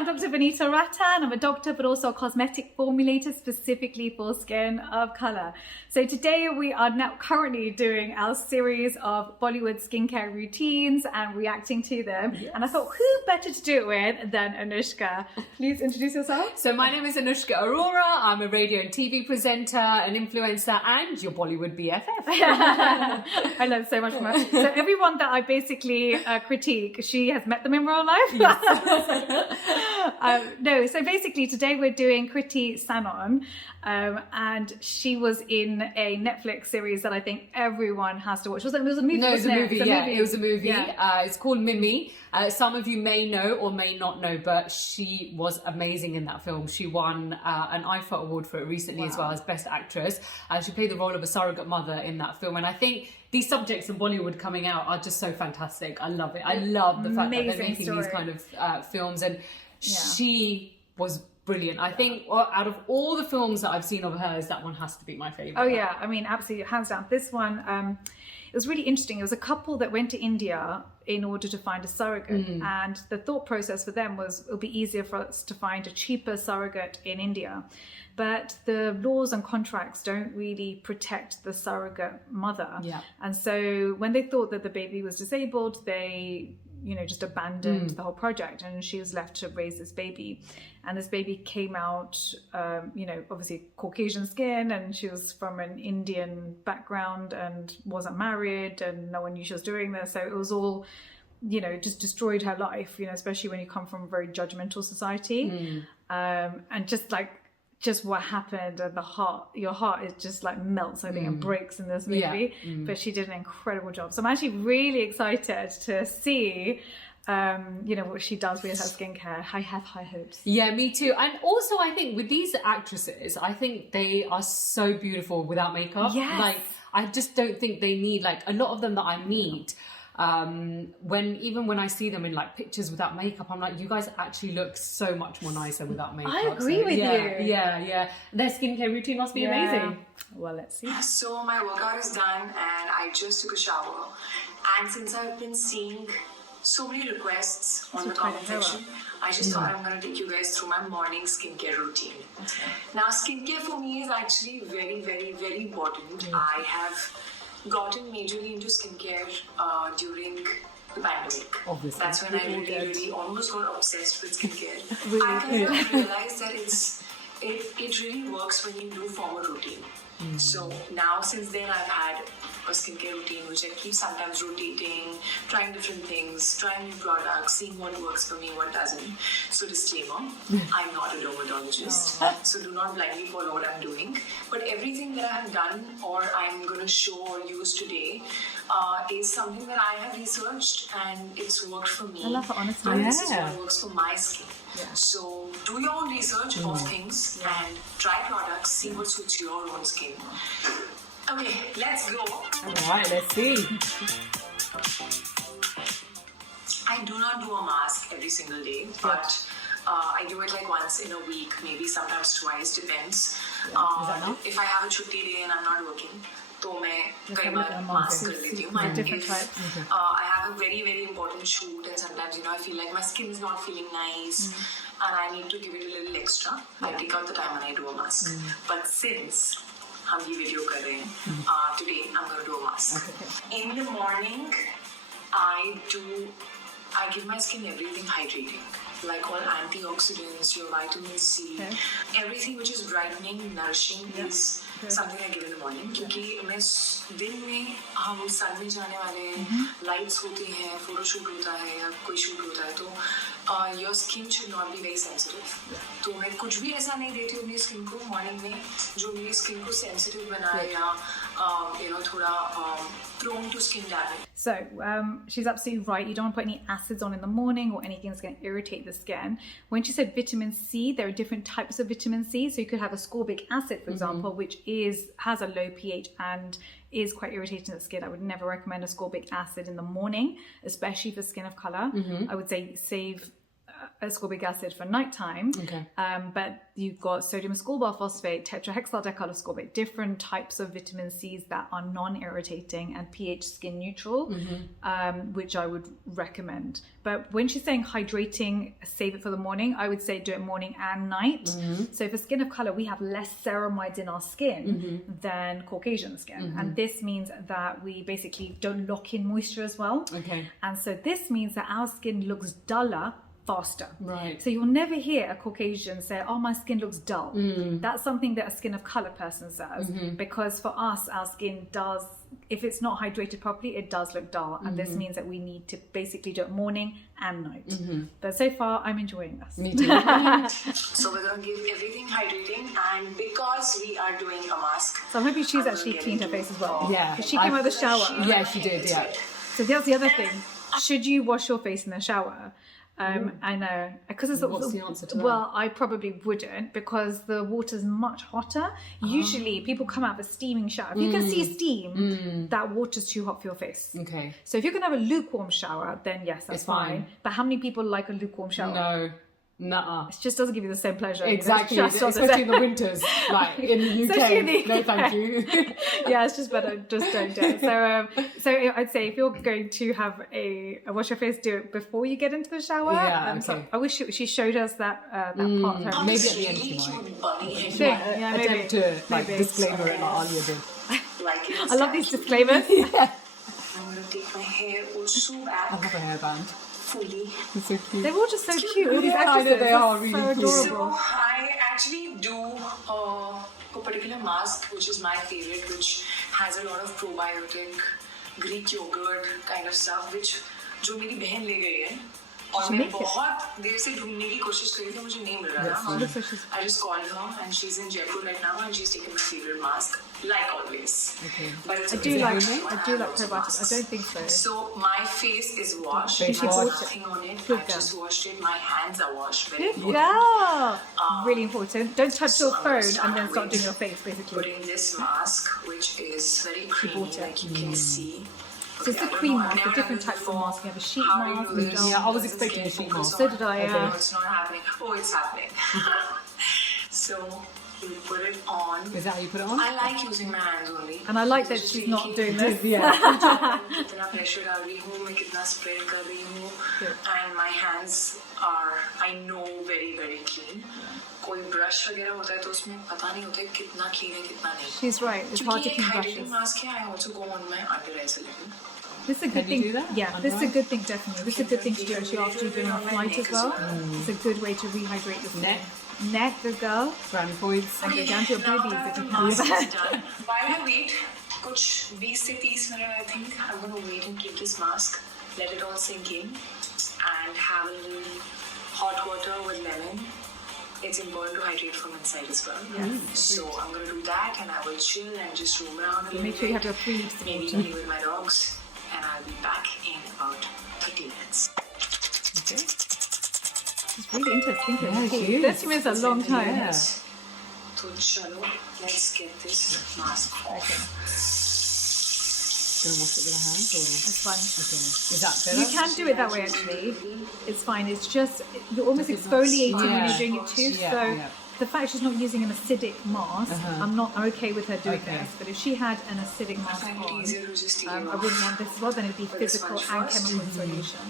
I'm Dr. Vanita Rattan. I'm a doctor, but also a cosmetic formulator specifically for skin of color. So today we are now currently doing our series of Bollywood skincare routines and reacting to them. Yes. And I thought, who better to do it with than Anushka? Please introduce yourself. So my name is Anushka Arora. I'm a radio and TV presenter, an influencer, and your Bollywood BFF. I learned so much from her. So everyone that I basically critique, she has met them in real life. Yes. No, so basically today we're doing Kriti Sanon, and she was in a Netflix series that I think everyone has to watch. Was it? It was a movie. No, it was a movie. It was a movie. Yeah. It's called Mimi. Some of you may know or may not know, but she was amazing in that film. She won an IFA award for it recently as well as Best Actress. She played the role of a surrogate mother in that film, and I think these subjects in Bollywood coming out are just so fantastic. I love it. I love the fact that they're making these kind of films, and she was brilliant. I think out of all the films that I've seen of hers, that one has to be my favourite. Oh yeah, I mean, absolutely, hands down. This one, it was really interesting. It was a couple that went to India in order to find a surrogate, and the thought process for them was it'll be easier for us to find a cheaper surrogate in India. But the laws and contracts don't really protect the surrogate mother. Yeah. And so when they thought that the baby was disabled, they, just abandoned the whole project, and she was left to raise this baby. And this baby came out, obviously Caucasian skin, and she was from an Indian background and wasn't married, and no one knew she was doing this. So it was all, just destroyed her life, especially when you come from a very judgmental society. And just what happened, and your heart is just like melts, I think, and breaks in this movie. But she did an incredible job. So I'm actually really excited to see, what she does with her skincare. I have high hopes. Yeah, me too. And also, I think with these actresses, I think they are so beautiful without makeup. Yes. I just don't think they need, a lot of them that I meet, when I see them in pictures without makeup, I'm like, you guys actually look so much more nicer without makeup. I agree with you. Yeah. Their skincare routine must be amazing. Well, let's see. So my workout is done and I just took a shower. And since I've been seeing so many requests on the comment section, I just thought I'm going to take you guys through my morning skincare routine. Okay. Now, skincare for me is actually very, very, very important. I have gotten majorly into skincare during the pandemic. Obviously. That's when I really almost got obsessed with skincare. I kind of realized that it really works when you do form a routine. So now since then I've had a skincare routine which I keep sometimes rotating, trying different things, trying new products, seeing what works for me, what doesn't. So disclaimer, I'm not a dermatologist, so do not blindly follow what I'm doing. But everything that I have done or I'm going to show or use today is something that I have researched and it's worked for me. I love the honesty. And this is what works for my skin. Yeah. So do your own research of things and try products, see what suits your own skin. Okay, let's go. Alright, let's see. I do not do a mask every single day, but I do it once in a week, maybe sometimes twice, depends. If I have a chutti day and I'm not working, तो मैं कई बार mask कर लेती हूँ. I have a very, very important shoot and sometimes, I feel like my skin is not feeling nice and I need to give it a little extra. I take out the time and I do a mask. But since हम ये video कर रहे हैं, today I'm going to do a mask. In the morning, I give my skin everything hydrating. Like all antioxidants, your vitamin C, everything which is brightening, nourishing is something I give in the morning. क्योंकि मैं दिन में हम sun में जाने वाले हैं, lights होती हैं, photo shoot होता है या कोई shoot होता है तो your skin should not be very sensitive. तो मैं कुछ भी ऐसा नहीं देती हूँ अपनी skin को morning में जो मेरी skin को sensitive बनाए या थोड़ा prone to skin damage. So she's absolutely right. You don't want to put any acids on in the morning or anything that's going to irritate the skin. When she said vitamin C, there are different types of vitamin C. So you could have ascorbic acid, for example, which has a low pH and is quite irritating to the skin. I would never recommend ascorbic acid in the morning, especially for skin of color. I would say save ascorbic acid for nighttime. Okay. But you've got sodium ascorbyl phosphate, tetrahexyl ascorbate, different types of vitamin C's that are non-irritating and pH skin neutral, which I would recommend. But when she's saying hydrating, save it for the morning, I would say do it morning and night. So for skin of color, we have less ceramides in our skin than Caucasian skin. And this means that we basically don't lock in moisture as well. Okay. And so this means that our skin looks duller faster. Right. So you'll never hear a Caucasian say, oh, my skin looks dull. That's something that a skin of color person says. Because for us, our skin does, if it's not hydrated properly, it does look dull. And this means that we need to basically do it morning and night. But so far, I'm enjoying this. Me too. So we're going to give everything hydrating, and because we are doing a mask. So I'm hoping she's actually cleaned her face as well. Yeah. Because she came out of the shower. Yeah, she did, yeah. So that's the other thing. Should you wash your face in the shower? I know, because it's What's the answer to that? Well, I probably wouldn't, because the water's much hotter. Usually, people come out of a steaming shower. If you can see steam, that water's too hot for your face. Okay. So if you're going to have a lukewarm shower, then yes, that's It's fine. But how many people like a lukewarm shower? No. Nuh-uh. It just doesn't give you the same pleasure. Exactly, You know, it's just especially in the winters, like in the Especially in UK. the No, thank you. Yeah, it's just better. Just don't do it. So I'd say if you're going to have a wash your face, do it before you get into the shower. Yeah, So okay. I wish she showed us that part of her. Maybe at the end she might. Yeah, maybe. Attempt to like Maybe. disclaimer it like Alia did. Like it I love these disclaimers. I'm going to take my hair also I back have a hairband. fully. It's so cute. They're all just so cute. All these Yeah, I know, actresses. they are That's really so cute. adorable. So I actually do a particular mask which is my favorite, which has a lot of probiotic, Greek yogurt kind of stuff, which जो मेरी बहन ले गई है और मैं बहुत देर से ढूंढने की कोशिश कर रही थी, मुझे नहीं मिल रहा था. I just called her and she's in Jaipur right now and she's taken my favorite mask, like always. Okay. But it's I do like probiotics. probiotics. I don't think so. So my face is washed. Face It has wash. nothing on it. Good I just washed it. My hands are washed. Very Good important. girl. Really important. Don't touch So your I'm gonna phone start and then start with doing your face, basically. Putting this mask, which is very creamy, bought it. like you can see. So it's a cream mask. There are different types of masks. You have a sheet How do you mask. do and this? gel. Yeah, I was expecting a sheet mask. So did I, yeah. No, it's not happening. Oh, it's happening. So you put it on. Is that how you put it on? I like using my hands only. And I like that she's not doing this. Yeah. कितना pressure डाल रही हूँ, मैं कितना spread कर रही हूँ, and my hands are, I know, very very clean. कोई brush वगैरह होता है तो उसमें पता नहीं होता है कितना clean है कितना नहीं. She's right. It's hard to क्योंकि clean ये hydrating brushes. mask है, I also go on my under eyes a little. This is a good Can you thing. do that? Yeah, this is a good thing, definitely. This is a good thing to do actually after you've been on a flight as well. It's a good way to rehydrate your skin. Neck. Neck, good girl. Brownie points. And go down to your Now boobies that if the you can do mask that. is done, while I wait, कुछ 20 से 30 minutes, I think I'm gonna wait and keep this mask, let it all sink in, and have a little hot water with lemon. It's important to hydrate from inside as well. So I'm gonna do that, and I will chill and just roam around a little Make sure you bit. have your freeze Maybe water. play with my dogs, and I'll be back in about 30 minutes. Okay. It's really interesting. Yeah, isn't it? it is. 30 minutes is a long time. Yeah. So chalo, let's get this mask off. Gonna wash it with our hands or? That's fun. Okay. Is that better? You can do it that way actually. It's fine. It's just you're almost exfoliating when Yeah. you're doing it too. Yeah, So yeah. the fact she's not using an acidic mask, I'm not okay with her doing Okay. this. But if she had an acidic I mask find it on, easier to just take it I off. wouldn't want this as well. Then it'd be physical sponge and first. chemical exfoliation.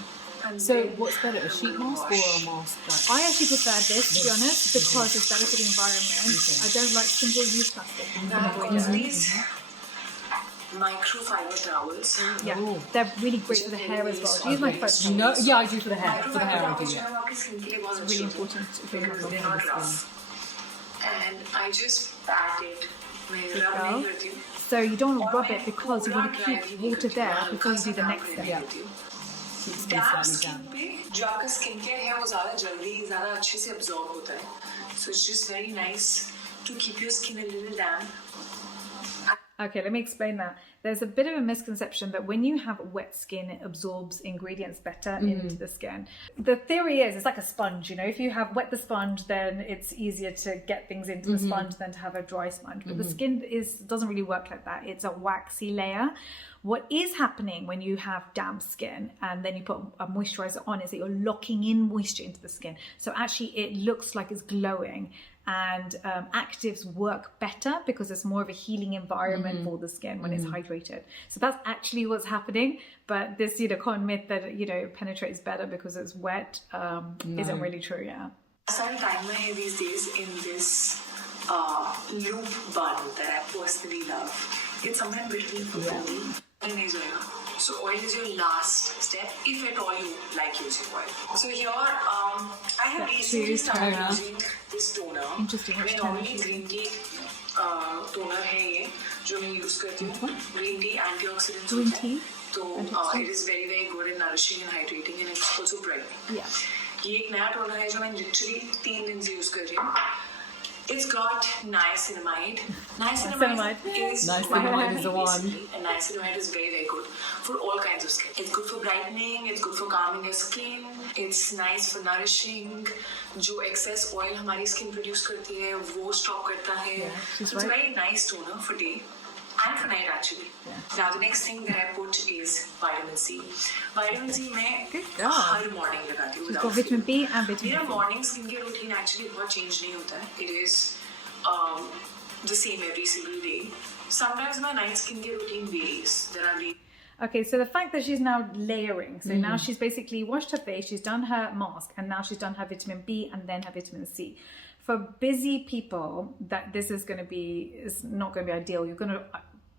And So then what's better, a sheet mask or a mask? That... I actually prefer this, to be honest, because it's better for the environment. I don't like single-use plastic. I've got these microfiber towels. Yeah, Oh. they're really great for the hair as well. Do you use my first You know, yeah, I do for the hair. For the hair, I do. Microfiber Yeah. towels आपकी skin के लिए बहुत Really अच्छे होते important if you're हैं. not They're not rough. And I just pat it. मैं rub girl. नहीं करती हूँ. So you don't want to और rub मैं it because you want to पूरा keep dry नहीं water करती हूँ. there हल्का before you सा do the damp next रहने step. देती हूँ. Keep skin डैम्प slightly स्किन damp. पे जो आपका स्किन केयर है वो ज़्यादा जल्दी ज़्यादा अच्छे से absorb होता है. So it's just very nice to keep your skin a little damp. Okay, let me explain that. there's a bit of a misconception that when you have wet skin, it absorbs ingredients better into the skin. The theory is it's like a sponge, you know, if you have wet the sponge, then it's easier to get things into the sponge than to have a dry sponge. But the skin doesn't really work like that. It's a waxy layer. What is happening when you have damp skin and then you put a moisturizer on is that you're locking in moisture into the skin. So actually it looks like it's glowing, and actives work better because it's more of a healing environment for the skin when it's hydrated. So that's actually what's happening. But this, you know, con myth that, you know, it penetrates better because it's wet isn't really true, yeah. Some time my hair these days in this loop bun that I personally love. It's somewhere in between So oil is your last step, if at all you like using oil. So here, I have recently started using this toner. Interesting. मैं normally green tea toner है ये जो मैं use करती हूँ. Green tea antioxidants Green tea. So it is very very good and nourishing and hydrating, and it's also brightening. Yeah. ये एक नया toner है जो मैं literally 3 दिन से use कर रही हूँ. It's got niacinamide. Niacinamide is the one. And niacinamide is very very good for all kinds of skin. It's good for brightening. It's good for calming your skin. It's nice for nourishing. जो excess oil हमारी skin produce करती है वो stop करता है. It's a very nice toner for day and for night actually. Now the next thing that I put is vitamin C. Vitamin C मैं हर morning लगाती हूँ. Got vitamin B and vitamin C. मेरा morning skincare routine actually बहुत change नहीं होता है. It is the same every single day. Sometimes my night skincare routine varies. There are days. Okay, so the fact that she's now layering, so now she's basically washed her face, she's done her mask, and now she's done her vitamin B and then her vitamin C. For busy people, that this is not going to be ideal. You're going to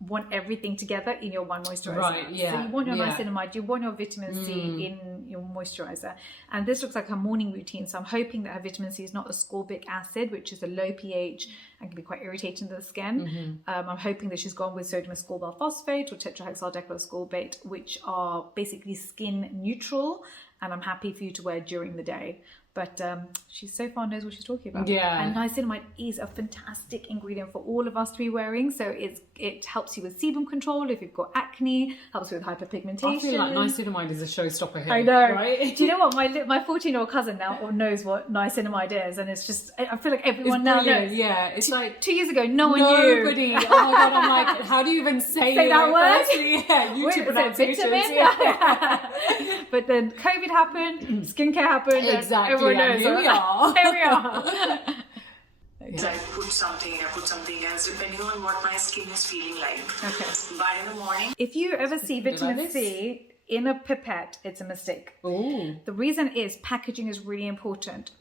want everything together in your one moisturizer. Right, yeah. So you want your niacinamide, you want your vitamin C in your moisturizer. And this looks like her morning routine. So I'm hoping that her vitamin C is not ascorbic acid, which is a low pH and can be quite irritating to the skin. I'm hoping that she's gone with sodium ascorbate phosphate or tetrahexyldecylascorbate, which are basically skin neutral. And I'm happy for you to wear during the day. But she so far knows what she's talking about. Yeah. And niacinamide is a fantastic ingredient for all of us to be wearing. So it helps you with sebum control if you've got acne, helps you with hyperpigmentation. I feel like niacinamide is a showstopper here. I know. Right? Do you know what? My 14-year-old cousin now knows what niacinamide is. And it's just, I feel like everyone now knows. Yeah, it's like 2 years ago, no one knew. Nobody. Oh my God, I'm like, how do you even say that word? Firstly, yeah, YouTube pronunciations. Vitamin? Yeah. But then COVID happened, skincare happened. Exactly. Everyone knows. Here we are. Here we are. I put something else depending on what my skin is feeling like. Okay. But in the morning, if you ever see vitamin C in a pipette, it's a mistake. Ooh. The reason is packaging is really important.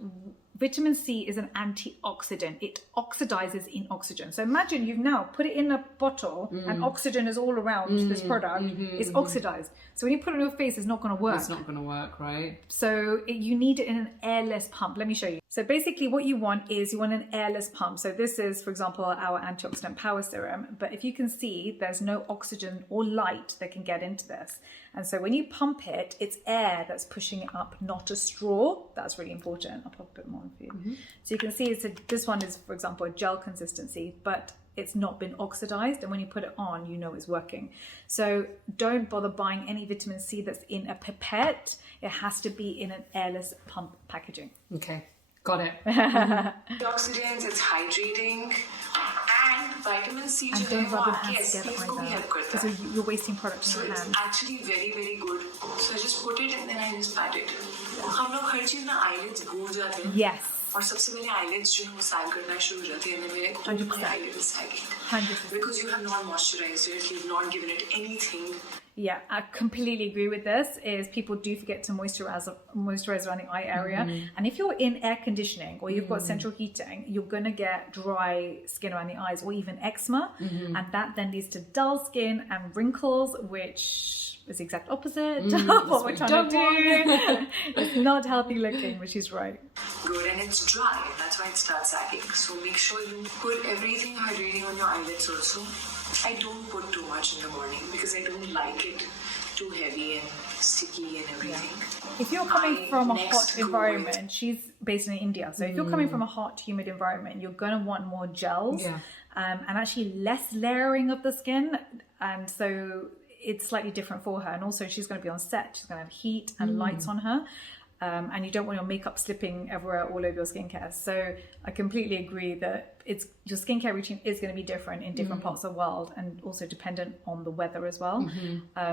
Vitamin C is an antioxidant. It oxidizes in oxygen. So imagine you've now put it in a bottle and oxygen is all around this product. It's oxidized. So when you put it on your face, it's not going to work. It's not going to work, right? So you need it in an airless pump. Let me show you. So basically what you want is you want an airless pump. So this is, for example, our antioxidant power serum. But if you can see, there's no oxygen or light that can get into this. And so when you pump it, it's air that's pushing it up, not a straw. That's really important. I'll pop a bit more on for you. So you can see this one is, for example, a gel consistency, but it's not been oxidized. And when you put it on, you know it's working. So don't bother buying any vitamin C that's in a pipette. It has to be in an airless pump packaging. Okay, got it. antioxidants, it's hydrating, and vitamin C And don't rub your hands together को भी either, help करता because है. you're wasting product in So your it's hands. actually very very good. So I just put it and then I just pat it. हम लोग हर चीज ना eyelids भूल जाते हैं. Yes. और सबसे पहले eyelids जो है वो sag करना शुरू हो जाती है. And मेरे 100%. my eyelid is sagging 100%. because you have not moisturized it, you've not given it anything. Yeah, I completely agree with this. Is people do forget to moisturize around the eye area, and if you're in air conditioning or you've got central heating, you're gonna get dry skin around the eyes or even eczema, and that then leads to dull skin and wrinkles, which is the exact opposite of what we're trying to do. It's not healthy looking, which is right. Good, and it's dry, and that's why it starts sagging. So make sure you put everything hydrating on your eyelids also. I don't put too much in the morning because I don't like it too heavy and sticky and everything. If you're coming from a hot environment, she's based in India, so if you're coming from a hot, humid environment, you're going to want more gels and actually less layering of the skin. and so it's slightly different for her. And also she's going to be on set, she's going to have heat and lights on her, and you don't want your makeup slipping everywhere all over your skincare. So I completely agree that your skincare routine is going to be different in different parts of the world, and also dependent on the weather as well.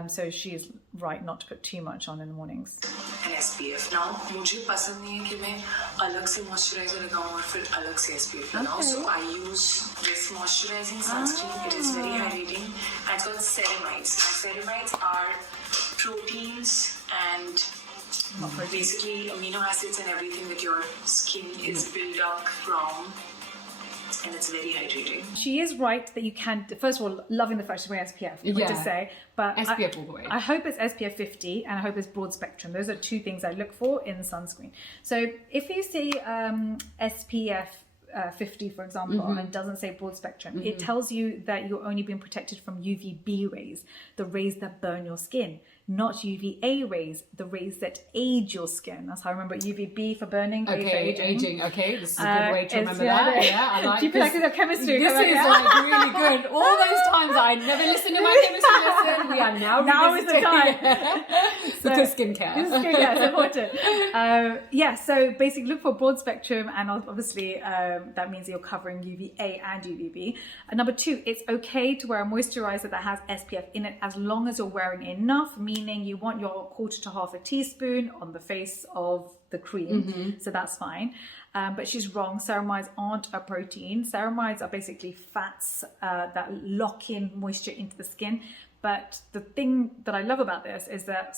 So she is right not to put too much on in the mornings. And SPF. Now, मुझे पसंद नहीं है कि मैं अलग से moisturizer लगाऊं और फिर अलग से SPF लगाऊं. So I use this moisturizing sunscreen. It is very hydrating. And it's called ceramides. Now, ceramides are proteins and basically amino acids and everything that your skin is built up from. And it's very hydrating. She is right that you can, first of all, loving the fact she's wearing SPF, I would just say. But SPF all the way. I hope it's SPF 50 and I hope it's broad spectrum. Those are two things I look for in sunscreen. So if you see SPF 50, for example, and it doesn't say broad spectrum, it tells you that you're only being protected from UVB rays, the rays that burn your skin. Not UVA rays, the rays that age your skin. That's how I remember it. UVB for burning, A for aging. Okay, this is a good way to remember that. Yeah, I like. Do you feel like it's chemistry? This is like really good. All those times I never listened to my chemistry lesson, we are now is the time. Because skincare. Skincare is important. So basically look for broad spectrum, and obviously that means you're covering UVA and UVB. And number two, it's okay to wear a moisturizer that has SPF in it as long as you're wearing enough, meaning you want your quarter to half a teaspoon on the face of the cream, so that's fine. But she's wrong. Ceramides aren't a protein. Ceramides are basically fats that lock in moisture into the skin. But the thing that I love about this is that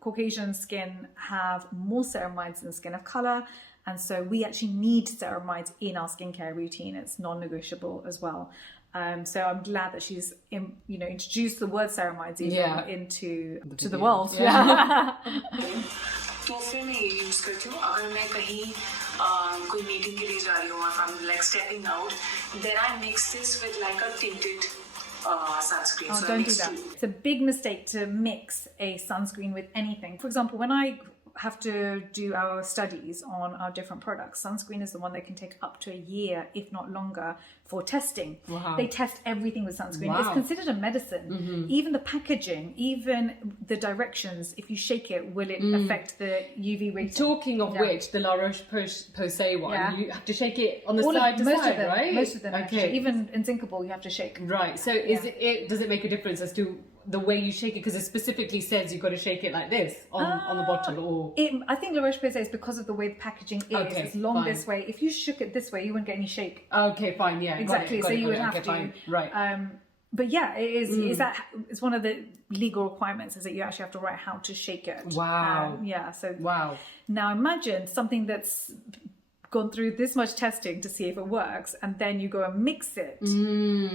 Caucasian skin have more ceramides than skin of color, and so we actually need ceramides in our skincare routine. It's non-negotiable as well. So I'm glad that she's introduced the word ceramides into the world. तो फिर मैं ये use करती हूँ अगर मैं कहीं कोई मीटिंग के लिए जा रही हूँ, or if I'm like stepping out, then I mix this with like a tinted sunscreen. Oh, so don't do that. It's a big mistake to mix a sunscreen with anything. For example, when I have to do our studies on our different products, sunscreen is the one that can take up to a year, if not longer, for testing. They test everything with sunscreen. It's considered a medicine. Even the packaging, even the directions, if you shake it, will it affect the UV rating? Talking of which, the La Roche-Posay one, you have to shake it on the side to side, right? Most of them, actually. Even Inzincable, you have to shake. Right. So does it make a difference as to the way you shake it? Because it specifically says you've got to shake it like this on the bottle, or I think La Roche-Posay is because of the way the packaging is. Okay, it's long this way. If you shook it this way, you wouldn't get any shake. Okay, fine, yeah, exactly. Got it, you would have to. fine. Right. But yeah, it is. Is that it's one of the legal requirements is that you actually have to write how to shake it. Wow. So wow. Now imagine something that's gone through this much testing to see if it works, and then you go and mix it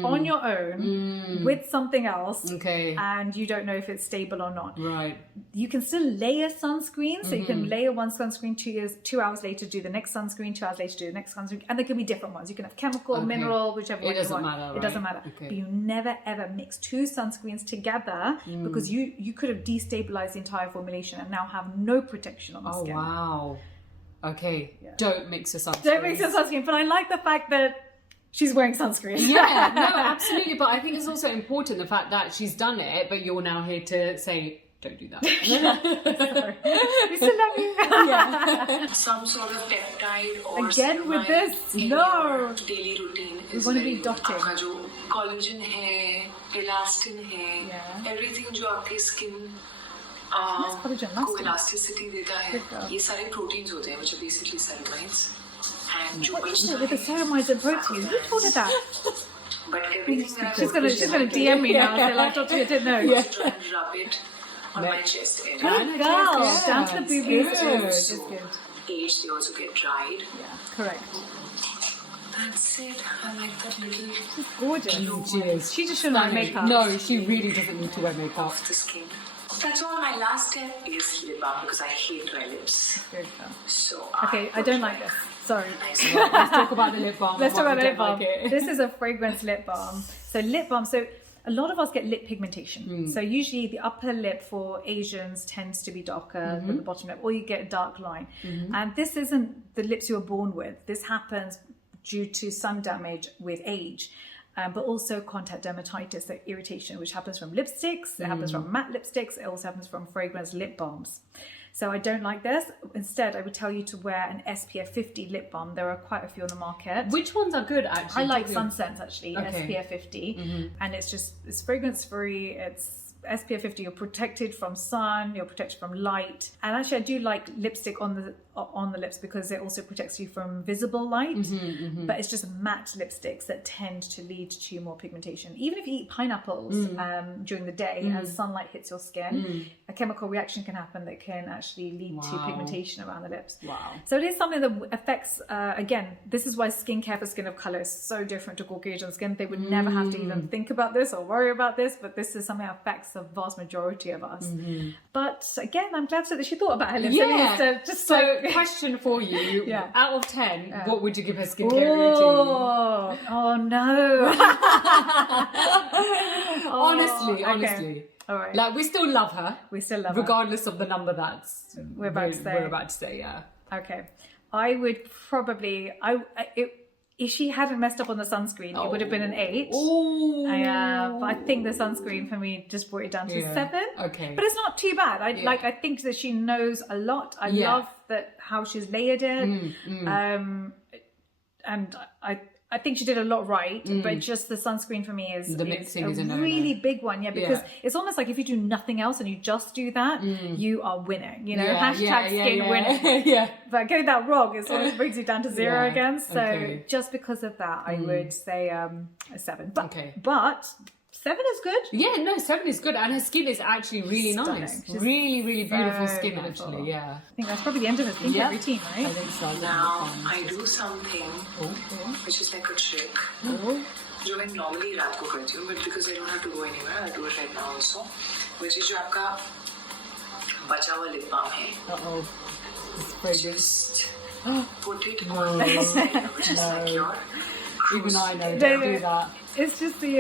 on your own with something else, and you don't know if it's stable or not. Right. You can still layer sunscreen, so you can layer one sunscreen, 2 hours later do the next sunscreen, 2 hours later do the next sunscreen, and there can be different ones. You can have chemical, mineral, whichever one you want. It doesn't matter. It doesn't matter. But you never ever mix two sunscreens together because you could have destabilized the entire formulation and now have no protection on the skin. Oh wow. Okay, don't mix your sunscreen. Don't mix your sunscreen, but I like the fact that she's wearing sunscreen. Yeah, no, absolutely. But I think it's also important the fact that she's done it, but you're now here to say, don't do that. Sorry. We still love you. Some sort of peptide or again with this. No. Daily routine We is want to very be dotted. आपका जो collagen है, elastin है, everything जो आपके skin को elasticity देता है, ये सारे proteins होते हैं, which are basically ceramides. And what is it with the ceramides and proteins? Who told her that? But everything that she's gonna DM me now. Say like, Dr. You didn't know. I try and rub it on my chest area. Good girl. Down to the boobies. It's good. Age, they also get dried. Yeah, correct. That's it. I like that little. She's gorgeous. She is. She just shouldn't wear makeup. No, she really doesn't need to wear makeup. Off the skin. That's all. My last step is lip balm because I hate dry lips. Good girl. So okay, I don't like this. Sorry. Let's talk about the lip balm. Let's talk about the lip balm. This is a fragrance lip balm. So lip balm. So a lot of us get lip pigmentation. So usually the upper lip for Asians tends to be darker than the bottom lip, or you get a dark line. And this isn't the lips you were born with. This happens due to sun damage with age. but also contact dermatitis, so irritation, which happens from lipsticks, it happens from matte lipsticks, it also happens from fragrance lip balms. So I don't like this. Instead, I would tell you to wear an SPF 50 lip balm. There are quite a few on the market. Which ones are good, actually? I like Sunscreen, actually, SPF 50. And it's fragrance free, it's SPF 50, you're protected from sun, you're protected from light. And actually I do like lipstick on the lips because it also protects you from visible light. But it's just matte lipsticks that tend to lead to more pigmentation. Even if you eat pineapples during the day, as sunlight hits your skin, a chemical reaction can happen that can actually lead to pigmentation around the lips. So it is something that affects, again, this is why skincare for skin of color is so different to Caucasian skin. They would never have to even think about this or worry about this, but this is something that affects the vast majority of us. But again, I'm glad that she thought about her lips. Question for you. Out of 10, what would you give her skincare routine? Oh no. Honestly. All right. Like, we still love her. We still love her. Regardless of the number that's we're about to say, Okay. I would probably, if she hadn't messed up on the sunscreen, it would have been an 8. But I think the sunscreen for me just brought it down to 7. Okay. But it's not too bad. I think that she knows a lot. I love how she's layered it. And I think she did a lot right, but just the sunscreen for me is a really big one, because it's almost like if you do nothing else and you just do that, you are winning, hashtag skin winning. But getting that wrong, it sort of brings you down to 0 again. So just because of that, I would say a 7. But 7 is good. 7 is good, and her skin is actually really nice. She's really, really beautiful skin, beautiful. actually. I think that's probably the end of the skincare routine, right? I think so. Now I do something which is like a trick. जो मैं normally रात को करती हूँ, but because I don't have to go anywhere, I do it right now also. Which is जो आपका बचा हुआ lip balm है. Just put it on the side, which is like your. Even I know, don't do that. It's just the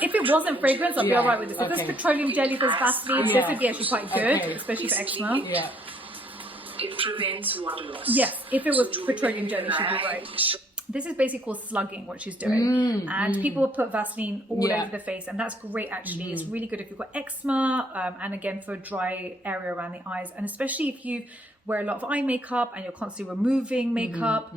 if it wasn't fragrance, I'd be alright with this. If it's petroleum jelly, if it's Vaseline, this would be actually quite good, especially for eczema. It prevents water loss. Yes, if it was petroleum jelly, she'd be right. This is basically called slugging, what she's doing. And people will put Vaseline all over the face, and that's great actually. It's really good if you've got eczema, and again for a dry area around the eyes, and especially if you wear a lot of eye makeup and you're constantly removing makeup,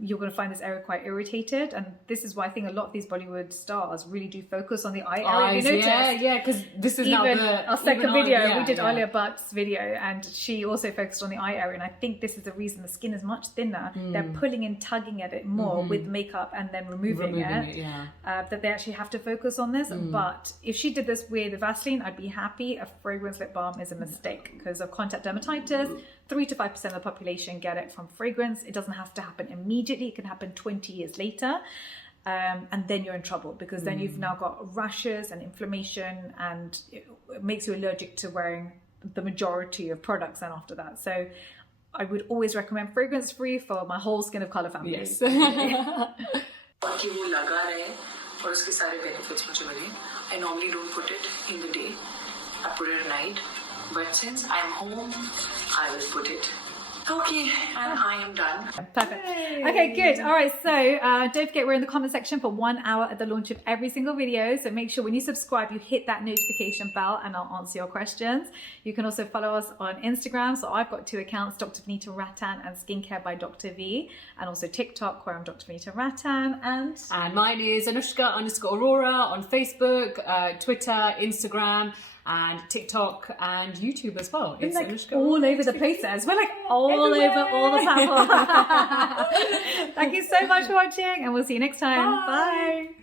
you're going to find this area quite irritated. And this is why I think a lot of these Bollywood stars really do focus on the eye area. You notice? Because this is even now our second video. We did Alia Bhatt's video, and she also focused on the eye area. And I think this is the reason the skin is much thinner. They're pulling and tugging at it more with makeup and then removing it. That they actually have to focus on this. But if she did this with Vaseline, I'd be happy. A fragrance lip balm is a mistake because of contact dermatitis. 3 to 5% of the population get it from fragrance. It doesn't have to happen immediately. It can happen 20 years later. And then you're in trouble because then you've now got rashes and inflammation, and it makes you allergic to wearing the majority of products then after that. So I would always recommend fragrance free for my whole skin of color family. Yes. कि वो लगा रहे और उसके सारे benefits मुझे मिले. I normally don't put it in the day. I put it at night. But since I'm home, I will put it. Okay, and I am done. Perfect. Okay, good. All right, so don't forget we're in the comment section for 1 hour at the launch of every single video. So make sure when you subscribe, you hit that notification bell and I'll answer your questions. You can also follow us on Instagram. So I've got 2 accounts, Dr. Vanita Rattan and Skincare by Dr. V. And also TikTok where I'm Dr. Vanita Rattan. And mine is Anushka Arora on Facebook, Twitter, Instagram, and TikTok and YouTube as well. It's like Anushka all over the places. We're like all over all the platforms. Thank you so much for watching, and we'll see you next time. Bye.